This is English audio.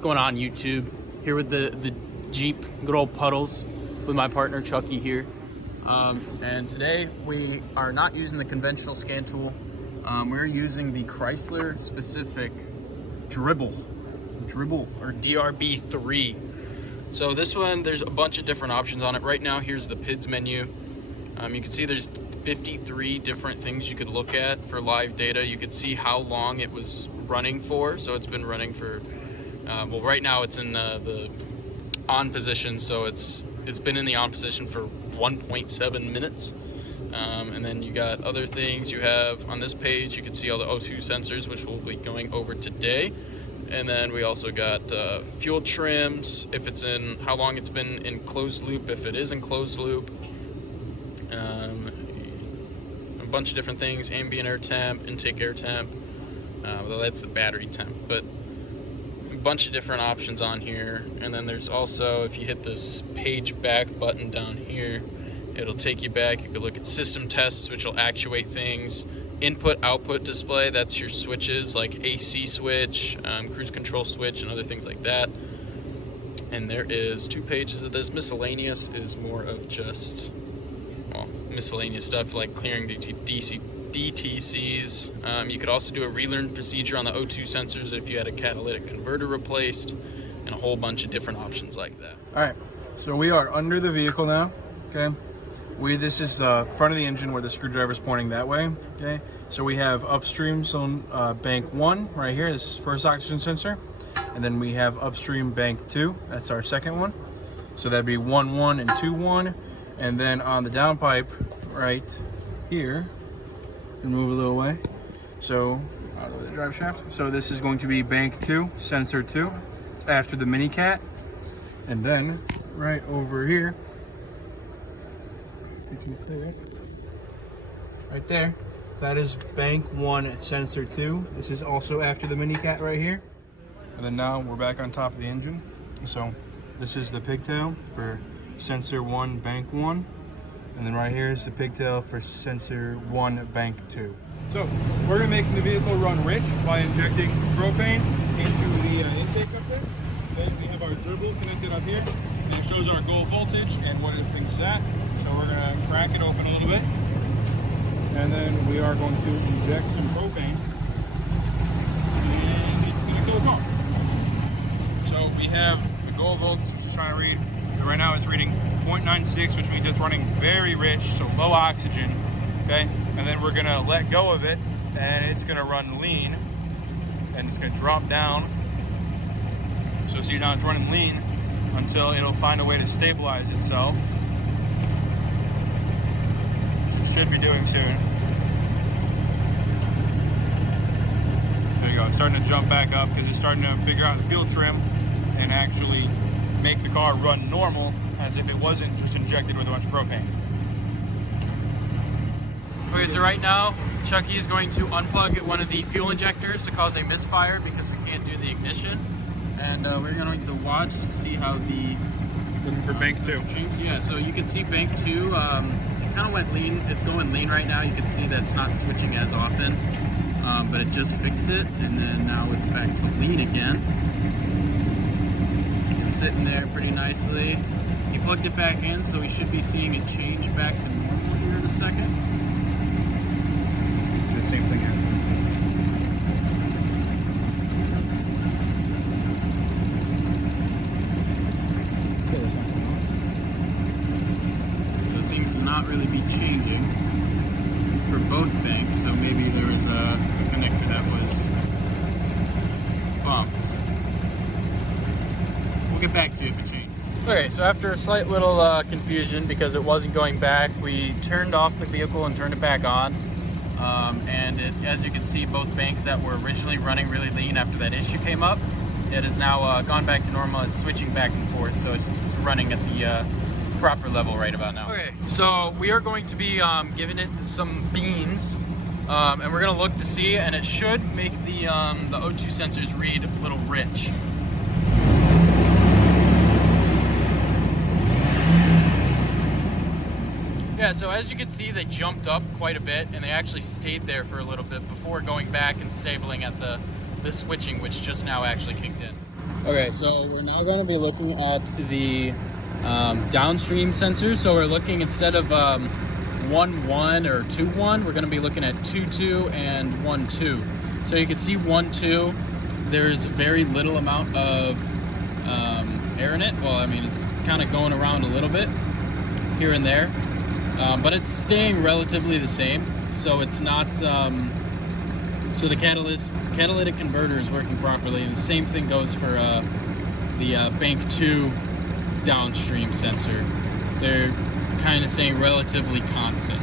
What's going on, YouTube? Here with the Jeep, good old puddles, with my partner Chucky here. And today we are not using the conventional scan tool. We're using the Chrysler specific Dribble or DRB3. So this one, there's a bunch of different options on it. Right now, here's the PIDs menu. You can see there's 53 different things you could look at for live data. You could see how long it was running for. So it's been running for, well, right now it's in the on position. So it's been in the on position for 1.7 minutes. And then you got other things you have on this page. You can see all the O2 sensors, which we'll be going over today. And then we also got fuel trims, if it's in, how long it's been in closed loop, if it is in closed loop. A bunch of different things, ambient air temp, intake air temp. Well, that's the battery temp, but a bunch of different options on here. And then there's also, if you hit this page back button down here, it'll take you back. You can look at system tests, which will actuate things. Input output display, that's your switches like AC switch, cruise control switch, and other things like that. And there is 2 pages of this. Miscellaneous is more of just, well, miscellaneous stuff like clearing DTCs. You could also do a relearn procedure on the O2 sensors if you had a catalytic converter replaced, and a whole bunch of different options like that. All right, so we are under the vehicle now, okay? This is the front of the engine where the screwdriver is pointing that way, okay? So we have upstream on bank 1 right here, this is first oxygen sensor. And then we have upstream bank 2, that's our second one. So that'd be 1-1 and 2-1. And then on the downpipe right here, move a little way. So out of the drive shaft. So this is going to be bank 2, sensor 2. It's after the mini cat. And then right over here, you can clear it right there, that is bank 1 sensor 2. This is also after the mini cat right here. And then now we're back on top of the engine. So this is the pigtail for sensor 1 bank 1, and then right here is the pigtail for sensor 1 bank 2. So we're going to make the vehicle run rich by injecting propane into the intake up there. Then we have our dribble connected up here, and it shows our goal voltage and what it thinks is at. So we're going to crack it open a little bit, and then we are going to inject some propane, and it's going to kill the car. So we have the goal voltage is trying to read, so right now it's reading 0.96, which means it's running very rich, so low oxygen, okay? And then we're going to let go of it, and it's going to run lean, and it's going to drop down. So see now it's running lean until it'll find a way to stabilize itself. Should be doing soon. There you go. It's starting to jump back up because it's starting to figure out the fuel trim and actually make the car run normal as if it wasn't just injected with a bunch of propane. Okay, so right now Chucky is going to unplug one of the fuel injectors to cause a misfire because we can't do the ignition. And we're going to watch to see how the... For bank 2. Yeah, so you can see bank 2, kind of went lean. It's going lean right now. You can see that it's not switching as often, but it just fixed it, and then now it's back to lean again. It's sitting there pretty nicely. He plugged it back in, so we should be seeing it change back to normal here in a second. It's the same thing happening. Not really be changing for both banks, so maybe there was a connector that was bumped. We'll get back to you if it changes. Okay, so after a slight little confusion because it wasn't going back, we turned off the vehicle and turned it back on. And as you can see, both banks that were originally running really lean after that issue came up, it has now gone back to normal. It's switching back and forth, so it's running at the proper level right about now. Okay, so we are going to be giving it some beans, and we're going to look to see, and it should make the O2 sensors read a little rich. Yeah, so as you can see, they jumped up quite a bit, and they actually stayed there for a little bit before going back and stabling at the the switching, which just now actually kicked in. Okay, so we're now going to be looking at the downstream sensors. So we're looking, instead of 1-1 or 2-1, we're going to be looking at 2-2 and 1-2. So you can see 1-2, there's very little amount of air in it. Well, I mean, it's kind of going around a little bit here and there, but it's staying relatively the same. So it's not, so the catalytic converter is working properly, and the same thing goes for the bank 2 downstream sensor. They're kind of staying relatively constant.